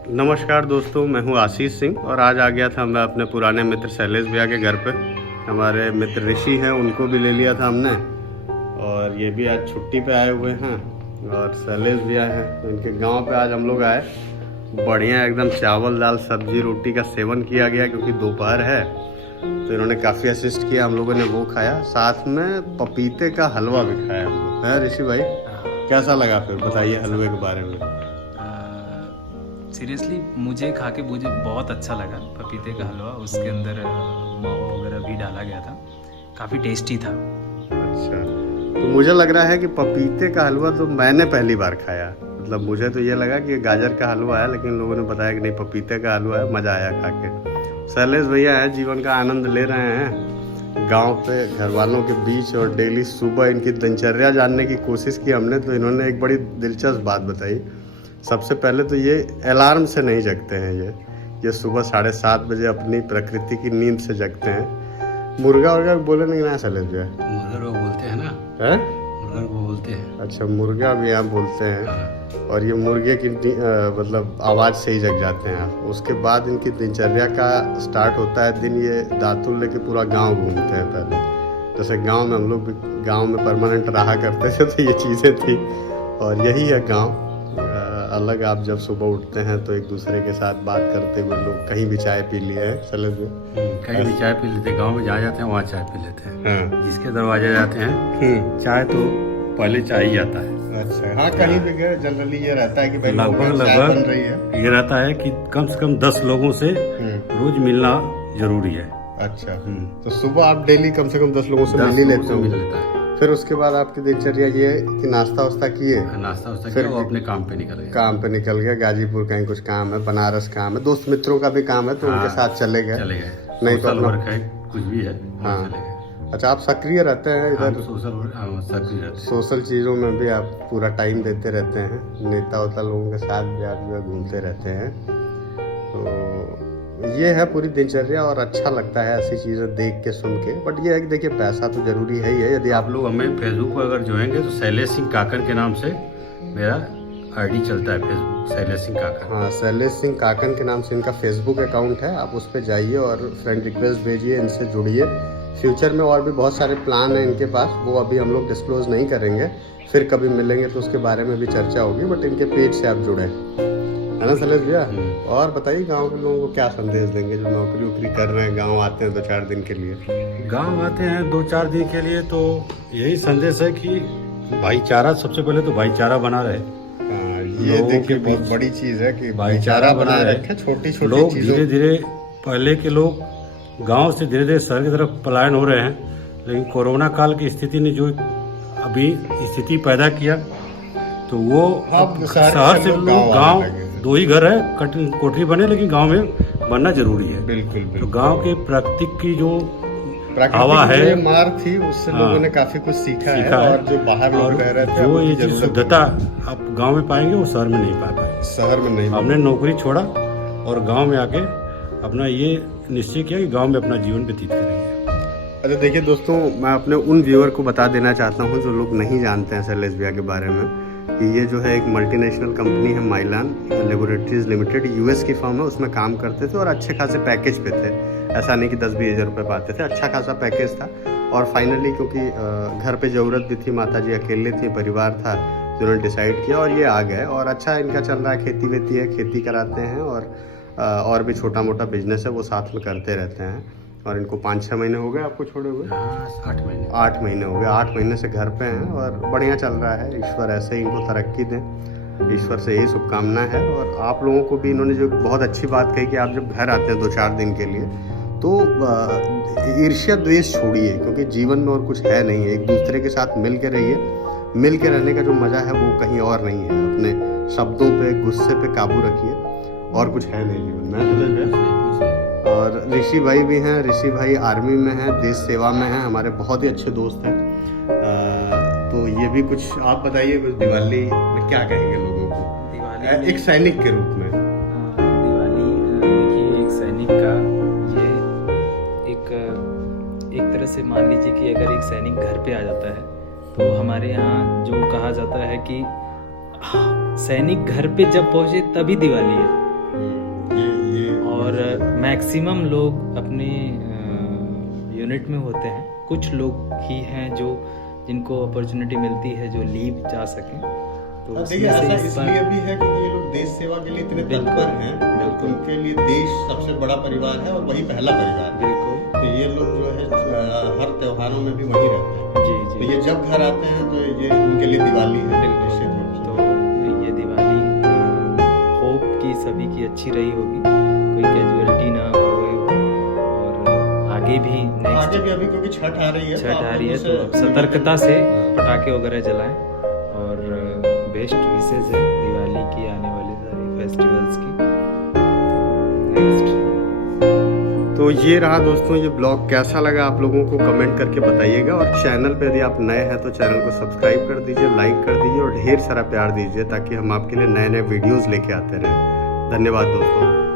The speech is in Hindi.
नमस्कार दोस्तों, मैं हूं आशीष सिंह और आज आ गया था मैं अपने पुराने मित्र शैलेश भैया के घर पे। हमारे मित्र ऋषि हैं, उनको भी ले लिया था हमने और ये भी आज छुट्टी पे आए हुए हैं और शैलेश भैया हैं तो इनके गांव पे आज हम लोग आए। बढ़िया एकदम चावल दाल सब्जी रोटी का सेवन किया गया क्योंकि दोपहर है तो इन्होंने काफ़ी असिस्ट किया, हम लोगों ने वो खाया, साथ में पपीते का हलवा भी खाया हम लोग। है ऋषि भाई, कैसा लगा फिर बताइए हलवे के बारे में। सीरियसली मुझे खा के मुझे बहुत अच्छा लगा। पपीते का हलवा, उसके अंदर मावा वगैरह भी डाला गया था, काफ़ी टेस्टी था। अच्छा, तो मुझे लग रहा है कि पपीते का हलवा तो मैंने पहली बार खाया। मतलब मुझे तो ये लगा कि गाजर का हलवा है, लेकिन लोगों ने बताया कि नहीं पपीते का हलवा है। मज़ा आया खा के। शैलेश भैया हैं, जीवन का आनंद ले रहे हैं गांव पे घर वालों के बीच और डेली सुबह इनकी दिनचर्या जानने की कोशिश की हमने तो इन्होंने एक बड़ी दिलचस्प बात बताई। सबसे पहले तो ये अलार्म से नहीं जगते हैं, ये सुबह 7:30 बजे अपनी प्रकृति की नींद से जगते हैं। मुर्गा वर्गा बोले नहीं ना शैलेश भैया? मुर्गा वो बोलते हैं ना, है मुर्गा वो बोलते हैं। अच्छा, मुर्गा भी यहाँ बोलते हैं और ये मुर्गे की मतलब आवाज़ से ही जग जाते हैं आप। उसके बाद इनकी दिनचर्या का स्टार्ट होता है दिन। ये दातुल लेके पूरा गांव घूमते हैं। पहले जैसे गांव में हम लोग भी गांव में परमानेंट रहा करते थे तो ये चीज़ें थी और यही है गांव। अलग आप जब सुबह उठते हैं तो एक दूसरे के साथ बात करते हुए लोग कहीं भी चाय पी लिए हैं चले कहीं भी चाय पी लेते हैं, गाँव में जहाँ जाते हैं वहाँ चाय पी लेते हैं। हाँ। जिसके दरवाजे जाते हैं चाय तो पहले चाय ही आता है। अच्छा, हाँ, कहीं भी गए जनरली ये रहता है कि भाई लगभग चाय बन रही है। ये रहता है कि कम से कम 10 लोगों से रोज मिलना जरूरी है। अच्छा, तो सुबह आप डेली कम से कम 10 लोगों से मिल ही लेते हो। मिल लेता है। फिर उसके बाद आपकी दिनचर्या ये है कि नाश्ता वास्ता किए, नाश्ता वास्ता फिर किया, वो अपने काम पे निकल गए। काम पे निकल गया। गाजीपुर कहीं कुछ काम है, बनारस काम है, दोस्त मित्रों का भी काम है तो उनके साथ चले गए। नहीं तो सोशल वर्क है, कुछ भी है, हाँ। चले गए। अच्छा, आप सक्रिय रहते हैं इधर? सोशल सोशल चीज़ों में भी आप पूरा टाइम देते रहते हैं। नेता वेता लोगों के साथ भी आप जो है घूमते रहते हैं। तो ये है पूरी दिनचर्या और अच्छा लगता है ऐसी चीज़ें देख के सुन के। बट ये है कि देखिए पैसा तो जरूरी है ही है। यदि आप लोग हमें फेसबुक पर अगर जुड़ेंगे तो शैलेश सिंह काकन के नाम से मेरा आईडी चलता है फेसबुक, शैलेश सिंह काकन। हाँ, शैलेश सिंह काकन के नाम से इनका फेसबुक अकाउंट है। आप उस पर जाइए और फ्रेंड रिक्वेस्ट भेजिए, इनसे जुड़िए। फ्यूचर में और भी बहुत सारे प्लान हैं इनके पास, वो अभी हम लोग डिस्क्लोज नहीं करेंगे। फिर कभी मिलेंगे तो उसके बारे में भी चर्चा होगी। बट इनके पेज से आप जुड़े, है ना शैलेश भैया? और बताइए गांव के लोगों को क्या संदेश देंगे जो नौकरी वोकरी कर रहे हैं, गांव आते हैं 2-4 दिन के लिए? गांव आते हैं 2-4 दिन के लिए तो यही संदेश है कि भाईचारा, सबसे पहले तो भाईचारा बना रहे। ये देखिए बहुत बड़ी चीज है कि भाईचारा बनाए रखे। छोटी छोटी लोग धीरे धीरे, पहले के लोग गांव से धीरे धीरे शहर की तरफ पलायन हो रहे हैं, लेकिन कोरोना काल की स्थिति ने जो अभी स्थिति पैदा किया तो वो शहर से लोग गांव, 2 ही घर है, कोठरी बने, लेकिन गांव में बनना जरूरी है। बिल्कुल, तो गांव के प्राकृतिक की जो हवा है, मार थी, उससे लोगों ने काफी कुछ सीखा है। और जो बाहर लोग रह रहे थे, जो ये चीज शुद्धता आप गांव में पाएंगे वो शहर में नहीं पा पाए। शहर में नहीं। हमने नौकरी छोड़ा और गांव में आके अपना ये निश्चय किया कि गांव में अपना जीवन व्यतीत करेंगे। अच्छा देखिए दोस्तों, मैं अपने उन व्यूअर को बता देना चाहता हूँ जो लोग नहीं जानते हैं शैलेश भैया के बारे में कि ये जो है एक मल्टीनेशनल कंपनी है, माइलान लेबोरेटरीज लिमिटेड, यूएस की फर्म है। उसमें काम करते थे और अच्छे खासे पैकेज पे थे। ऐसा नहीं कि 10-20 हज़ार रुपये पाते थे, अच्छा खासा पैकेज था। और फाइनली क्योंकि घर पे ज़रूरत भी थी, माता जी अकेले थी, परिवार था, तो उन्होंने डिसाइड किया और ये आ गए। और अच्छा इनका चल रहा है, खेती वेती है, खेती कराते हैं और भी छोटा मोटा बिजनेस है वो साथ में करते रहते हैं। और इनको 5-6 महीने हो गए आपको छोड़े हुए? 8 महीने हो गए। 8 महीने से घर पे हैं और बढ़िया चल रहा है। ईश्वर ऐसे ही इनको तरक्की दें, ईश्वर से यही शुभकामना है। और आप लोगों को भी इन्होंने जो बहुत अच्छी बात कही कि आप जब घर आते हैं 2-4 दिन के लिए तो ईर्ष्या द्वेष छोड़िए, क्योंकि जीवन में और कुछ है नहीं है। एक दूसरे के साथ मिल के रहिए। मिल के रहने का जो मज़ा है वो कहीं और नहीं है। अपने शब्दों पे, गुस्से पे काबू रखिए, और कुछ है नहीं जीवन में। और ऋषि भाई भी हैं। ऋषि भाई आर्मी में हैं, देश सेवा में हैं, हमारे बहुत ही अच्छे दोस्त हैं। तो ये भी कुछ आप बताइए, कुछ दिवाली में क्या कहेंगे लोगों को? दिवाली एक सैनिक के रूप में। दिवाली देखिए, एक सैनिक का ये एक तरह से मान लीजिए कि अगर एक सैनिक घर पे आ जाता है तो हमारे यहाँ जो कहा जाता है कि सैनिक घर पे जब पहुंचे तभी दिवाली है। और मैक्सिमम लोग अपने यूनिट में होते हैं, कुछ लोग ही हैं जो जिनको अपॉर्चुनिटी मिलती है जो लीव जा सकें। तो देखिए ऐसा इसलिए भी है क्योंकि ये लोग देश सेवा के लिए इतने तत्पर हैं, बिल्कुल। उनके लिए देश सबसे बड़ा परिवार है और वही पहला परिवार है। बिल्कुल। तो ये लोग जो है हर त्योहारों में भी वहीं रहते हैं। जी तो जी। ये जब घर आते हैं तो ये उनके लिए दिवाली है। बिल्कुल। निश्चित रूप से। तो ये दिवाली होप कि सभी की अच्छी रही होगी, कोई कैजुअलिटी ना हुई हो, और आगे भी नेक्स्ट अभी क्योंकि छठ आ रही है छठ आ रही है आप तो लोगों अब से- सतर्कता से पटाखे वगैरह जलाएं, और बेस्ट विशेष है दिवाली की, आने वाले सारे फेस्टिवल्स की। नेक्स्ट तो ये रहा दोस्तों, ये ब्लॉग कैसा लगा आप लोगों को कमेंट करके बताइएगा, और चैनल पे यदि आप नए हैं तो चैनल को सब्सक्राइब कर दीजिए, लाइक कर दीजिए और ढेर सारा प्यार दीजिए ताकि हम आपके लिए नए नए वीडियोस लेके आते रहें। धन्यवाद दोस्तों।